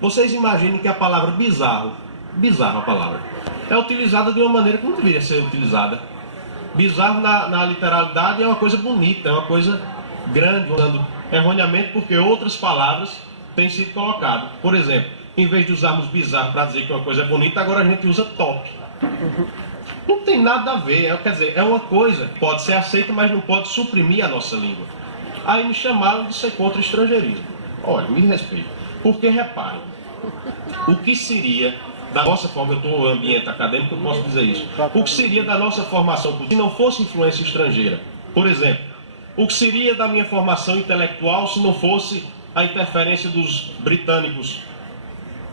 Vocês imaginem que a palavra bizarro, bizarro a palavra, é utilizada de uma maneira que não deveria ser utilizada. Bizarro na literalidade é uma coisa bonita, é uma coisa grande, usando erroneamente porque outras palavras têm sido colocadas. Por exemplo, em vez de usarmos bizarro para dizer que uma coisa é bonita, agora a gente usa top. Não tem nada a ver, quer dizer, é uma coisa que pode ser aceita, mas não pode suprimir a nossa língua. Aí me chamaram de ser contra o estrangeirismo. Olha, me respeito. Porque, reparem, o que seria da nossa forma, eu estou no ambiente acadêmico, eu posso dizer isso, o que seria da nossa formação se não fosse influência estrangeira? Por exemplo, o que seria da minha formação intelectual se não fosse a interferência dos britânicos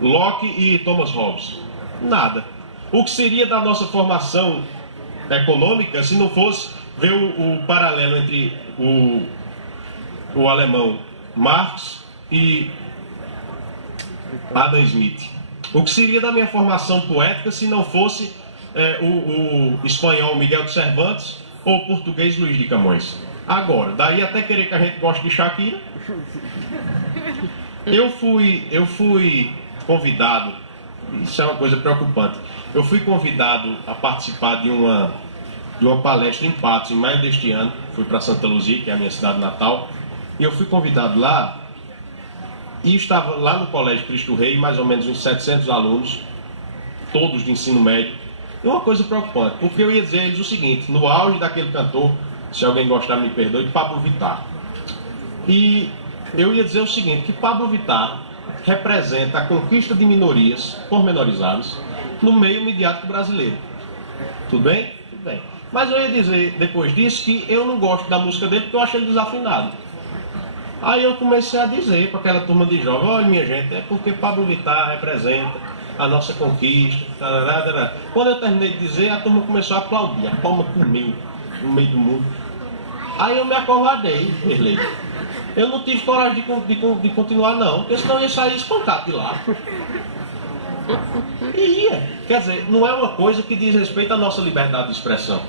Locke e Thomas Hobbes? Nada. O que seria da nossa formação econômica se não fosse ver o paralelo entre o alemão Marx e Adam Smith? O que seria da minha formação poética se não fosse o espanhol Miguel de Cervantes ou o português Luís de Camões? Agora, daí até querer que a gente goste de Shakira. Eu fui convidado, isso é uma coisa preocupante, eu fui convidado a participar de uma palestra em Patos, em maio deste ano. Fui para Santa Luzia, que é a minha cidade natal, e eu fui convidado lá, e estava lá no Colégio Cristo Rei, mais ou menos uns 700 alunos, todos de ensino médio. E uma coisa preocupante, porque eu ia dizer a eles o seguinte, no auge daquele cantor, se alguém gostar me perdoe, de Pablo Vittar. E eu ia dizer o seguinte, que Pablo Vittar representa a conquista de minorias pormenorizadas no meio midiático brasileiro. Tudo bem? Tudo bem. Mas eu ia dizer, depois disso, que eu não gosto da música dele porque eu acho ele desafinado. Aí eu comecei a dizer para aquela turma de jovens, olha minha gente, é porque Pablo Vittar representa a nossa conquista. Tarará. Quando eu terminei de dizer, a turma começou a aplaudir, a palma comeu no meio do mundo. Aí eu me acovardei, Erlei. Eu não tive coragem de continuar não, porque senão eu ia sair espancado de lá. E ia. Quer dizer, não é uma coisa que diz respeito à nossa liberdade de expressão.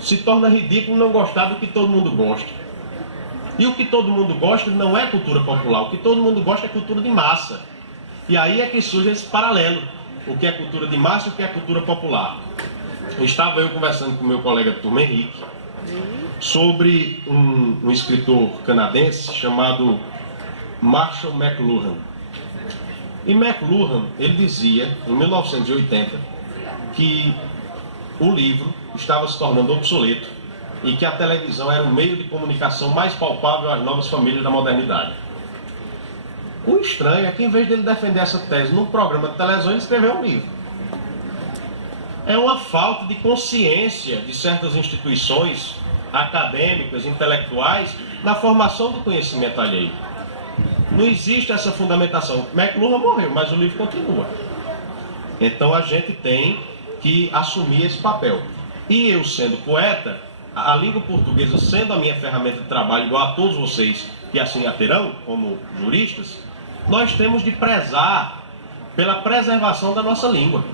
Se torna ridículo não gostar do que todo mundo gosta. E o que todo mundo gosta não é cultura popular, o que todo mundo gosta é cultura de massa. E aí é que surge esse paralelo, o que é cultura de massa e o que é cultura popular. Estava eu conversando com meu colega de turma, Henrique, sobre um escritor canadense chamado Marshall McLuhan. E McLuhan, ele dizia, em 1980, que o livro estava se tornando obsoleto e que a televisão era o meio de comunicação mais palpável às novas famílias da modernidade. O estranho é que, em vez dele defender essa tese num programa de televisão, ele escreveu um livro. É uma falta de consciência de certas instituições acadêmicas, intelectuais, na formação do conhecimento alheio. Não existe essa fundamentação. McLuhan morreu, mas o livro continua. Então a gente tem que assumir esse papel. E eu, sendo poeta, a língua portuguesa sendo a minha ferramenta de trabalho, igual a todos vocês que assim a terão, como juristas, nós temos de prezar pela preservação da nossa língua.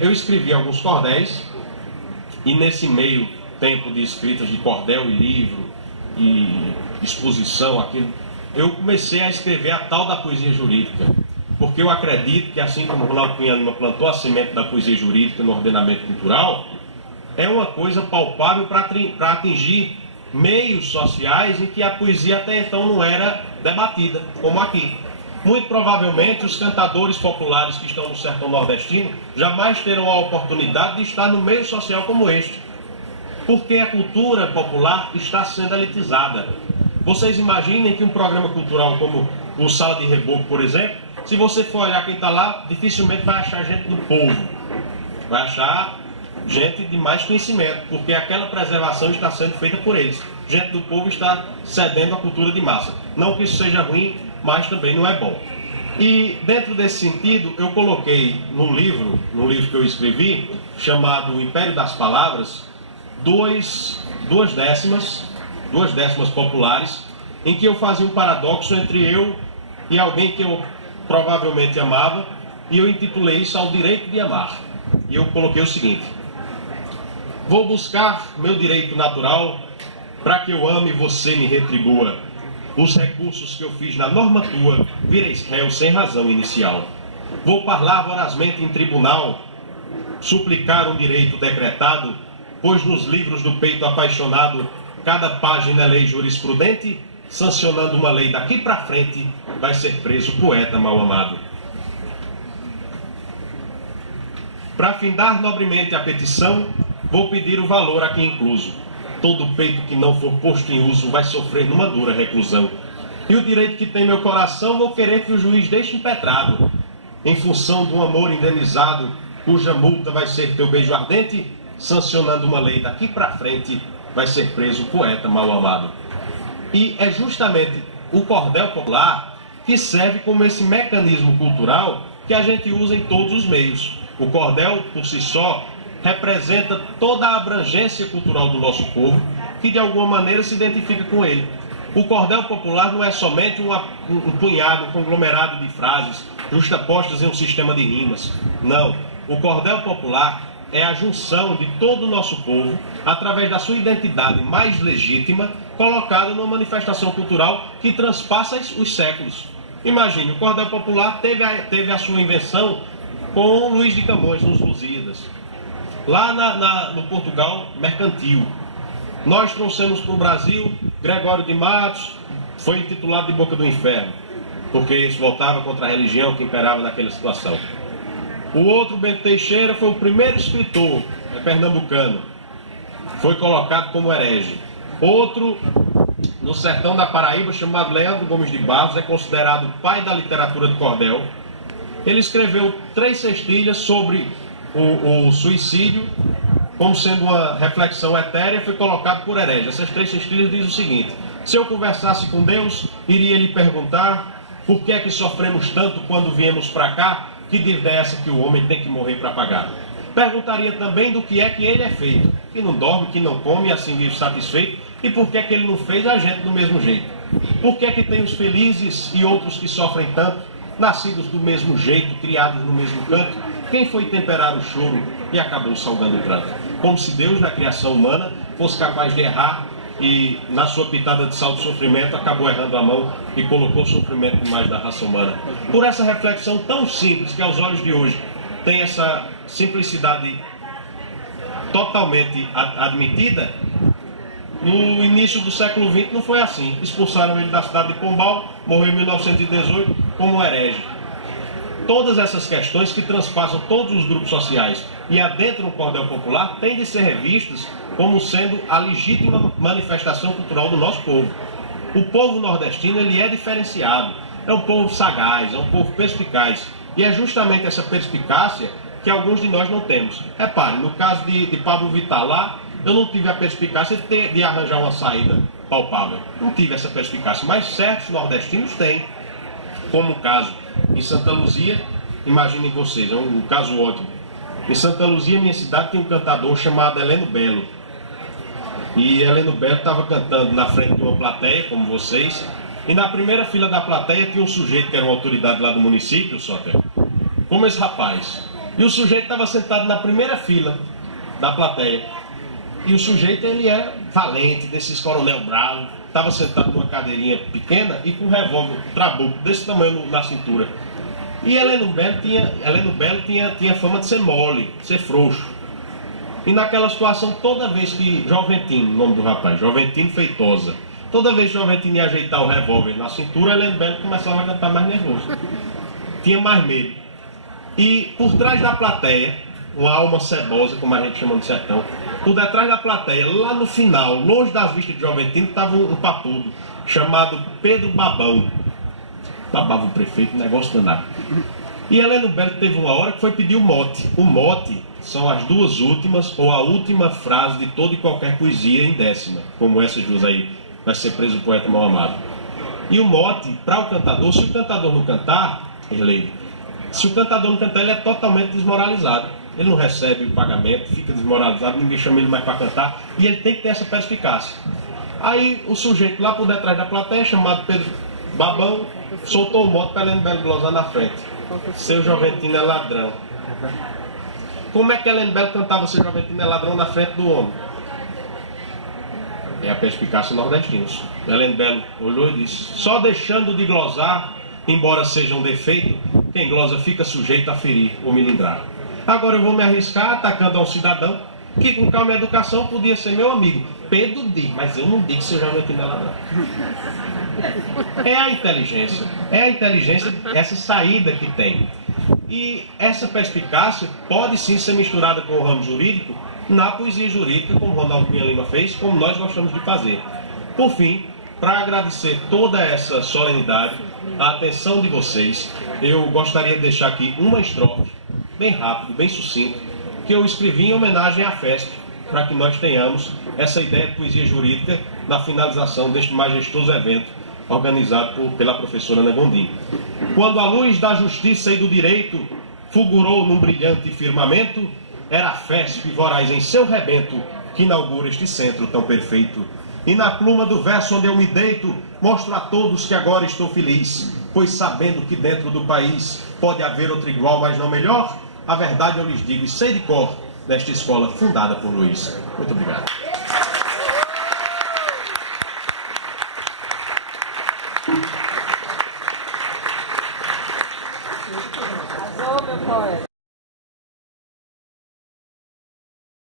Eu escrevi alguns cordéis, e nesse meio tempo de escritas de cordel e livro, e exposição, aquilo, eu comecei a escrever a tal da poesia jurídica, porque eu acredito que, assim como o Ronaldo Cunha Lima plantou a semente da poesia jurídica no ordenamento cultural, é uma coisa palpável para atingir meios sociais em que a poesia até então não era debatida, como aqui. Muito provavelmente os cantadores populares que estão no sertão nordestino jamais terão a oportunidade de estar no meio social como este, porque a cultura popular está sendo elitizada. Vocês imaginem que um programa cultural como o Sala de Reboco, por exemplo, se você for olhar quem está lá, dificilmente vai achar gente do povo, vai achar gente de mais conhecimento, porque aquela preservação está sendo feita por eles. Gente do povo está cedendo à cultura de massa. Não que isso seja ruim, mas também não é bom. E dentro desse sentido, eu coloquei no livro que eu escrevi, chamado O Império das Palavras, duas décimas populares, em que eu fazia um paradoxo entre eu e alguém que eu provavelmente amava, e eu intitulei isso Ao Direito de Amar. E eu coloquei o seguinte: vou buscar meu direito natural para que eu ame e você me retribua. os recursos que eu fiz na norma tua, vireis réu sem razão inicial. Vou parlar vorazmente em tribunal, suplicar um direito decretado, pois nos livros do peito apaixonado, cada página é lei jurisprudente, sancionando uma lei daqui pra frente, vai ser preso poeta mal amado. Para findar nobremente a petição, vou pedir o valor aqui incluso. Todo peito que não for posto em uso vai sofrer numa dura reclusão. E o direito que tem meu coração vou querer que o juiz deixe impetrado, em função de um amor indenizado, cuja multa vai ser teu beijo ardente, sancionando uma lei daqui pra frente, vai ser preso o poeta mal amado. E é justamente o cordel popular que serve como esse mecanismo cultural que a gente usa em todos os meios. O cordel, por si só, representa toda a abrangência cultural do nosso povo, que de alguma maneira se identifica com ele. O cordel popular não é somente um punhado, um conglomerado de frases justapostas em um sistema de rimas. Não. O cordel popular é a junção de todo o nosso povo, através da sua identidade mais legítima, colocada numa manifestação cultural que transpassa os séculos. Imagine, o cordel popular teve a sua invenção com Luís de Camões, nos Lusíadas. Lá no Portugal mercantil. Nós trouxemos para o Brasil Gregório de Matos, foi intitulado de Boca do Inferno, porque isso voltava contra a religião que imperava naquela situação. O outro, Bento Teixeira, foi o primeiro escritor pernambucano, foi colocado como herege. Outro, no sertão da Paraíba, chamado Leandro Gomes de Barros, é considerado o pai da literatura de cordel. Ele escreveu 3 cestilhas sobre o suicídio, como sendo uma reflexão etérea, foi colocado por herege. Essas 3 cestilhas dizem o seguinte: se eu conversasse com Deus, iria lhe perguntar por que é que sofremos tanto quando viemos para cá, que dívida é essa que o homem tem que morrer para pagar? Perguntaria também do que é que ele é feito, que não dorme, que não come e assim vive satisfeito, e por que é que ele não fez a gente do mesmo jeito? Por que é que tem os felizes e outros que sofrem tanto, nascidos do mesmo jeito, criados no mesmo canto? Quem foi temperar o choro e acabou salgando o pranto? Como se Deus, na criação humana, fosse capaz de errar e, na sua pitada de sal de sofrimento, acabou errando a mão e colocou o sofrimento demais da raça humana. Por essa reflexão tão simples, que aos olhos de hoje tem essa simplicidade totalmente admitida, no início do século XX não foi assim. Expulsaram ele da cidade de Pombal, morreu em 1918 como herege. Todas essas questões que transpassam todos os grupos sociais e adentram o cordel popular têm de ser revistas como sendo a legítima manifestação cultural do nosso povo. O povo nordestino, ele é diferenciado, é um povo sagaz, é um povo perspicaz, e é justamente essa perspicácia que alguns de nós não temos. Repare, no caso de Pablo Vittar lá, eu não tive a perspicácia de arranjar uma saída palpável. Não tive essa perspicácia, mas certos nordestinos têm. Como o caso em Santa Luzia, imaginem vocês, é um caso ótimo. Em Santa Luzia, minha cidade, tem um cantador chamado Heleno Belo. E Heleno Belo estava cantando na frente de uma plateia, como vocês, e na primeira fila da plateia tinha um sujeito que era uma autoridade lá do município, Sócrates, como esse rapaz. E o sujeito estava sentado na primeira fila da plateia. E o sujeito, ele é valente, desses coronel bravo, estava sentado numa cadeirinha pequena e com um revólver trabuco desse tamanho na cintura. E Heleno Belo tinha fama de ser mole, de ser frouxo. E naquela situação, toda vez que Joventino, o nome do rapaz, Joventino Feitosa, toda vez que Joventino ia ajeitar o revólver na cintura, Heleno Belo começava a cantar mais nervoso. Tinha mais medo. E por trás da plateia, uma alma cebosa, como a gente chama no sertão, por detrás da plateia, lá no final, longe das vistas de Joventino, estava um papudo chamado Pedro Babão. Babava o prefeito, um negócio danado. E Heleno Belo teve uma hora que foi pedir o mote. O mote são as 2 últimas ou a última frase de toda e qualquer poesia em décima, como essas 2 aí, vai ser preso o poeta mal amado. E o mote, para o cantador, se o cantador não cantar, se o cantador não cantar, ele é totalmente desmoralizado. Ele não recebe o pagamento, fica desmoralizado, ninguém chama ele mais para cantar, e ele tem que ter essa perspicácia. Aí o sujeito lá por detrás da plateia, chamado Pedro Babão, soltou o mote para Heleno Belo glosar na frente. Seu Joventino é ladrão. Como é que Heleno Belo cantava Seu Joventino é ladrão na frente do homem? É a perspicácia nordestinos. Helene Belo olhou e disse: só deixando de glosar, embora seja um defeito, quem glosa fica sujeito a ferir ou melindrar. Agora eu vou me arriscar atacando a um cidadão que com calma e educação podia ser meu amigo. Pedro diz, mas eu não digo se eu já meti nela não. É a inteligência, essa saída que tem. E essa perspicácia pode sim ser misturada com o ramo jurídico na poesia jurídica, como Ronaldo Cunha Lima fez, como nós gostamos de fazer. Por fim, para agradecer toda essa solenidade, a atenção de vocês, eu gostaria de deixar aqui uma estrofe, bem rápido, bem sucinto, que eu escrevi em homenagem à FESP, para que nós tenhamos essa ideia de poesia jurídica na finalização deste majestoso evento organizado pela professora Ana Gondim. Quando a luz da justiça e do direito fulgurou num brilhante firmamento, era a FESP voraz em seu rebento que inaugura este centro tão perfeito. E na pluma do verso onde eu me deito, mostro a todos que agora estou feliz, pois sabendo que dentro do país pode haver outro igual, mas não melhor, a verdade eu lhes digo e sei de cor, desta escola fundada por Luiz. Muito obrigado.